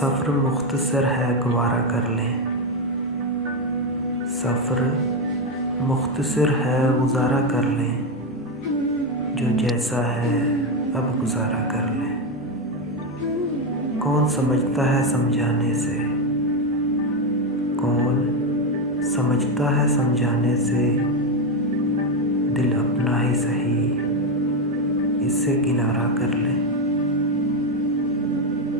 सफ़र मुख्तसर है गवारा कर लें। सफ़र मुख्तसर है गुज़ारा कर लें। जो जैसा है अब गुज़ारा कर लें। कौन समझता है समझाने से, कौन समझता है समझाने से। दिल अपना ही सही इससे किनारा कर ले।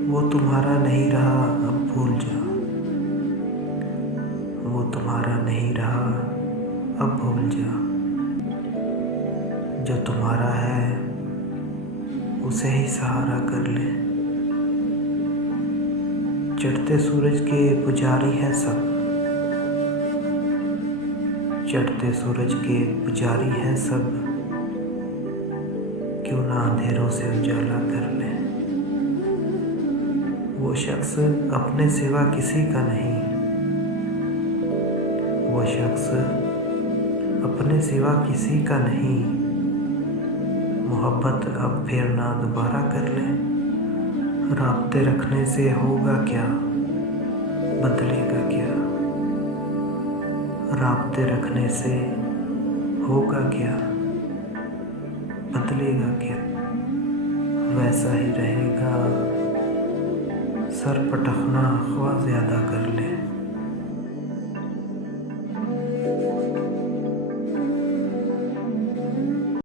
वो तुम्हारा नहीं रहा अब भूल जा, वो तुम्हारा नहीं रहा अब भूल जा। जो तुम्हारा है उसे ही सहारा कर ले। चढ़ते सूरज के पुजारी हैं सब, चढ़ते सूरज के पुजारी हैं सब। क्यों ना अंधेरों से उजाला कर ले। वो शख्स अपने सिवा किसी का नहीं, वो शख्स अपने सिवा किसी का नहीं। मोहब्बत अब फिर ना दोबारा कर ले। राब्ते रखने से होगा क्या, बदलेगा क्या। राब्ते रखने से होगा क्या, बदलेगा क्या। वैसा ही रहेगा सर पटखना ख्वाह ज़्यादा कर ले।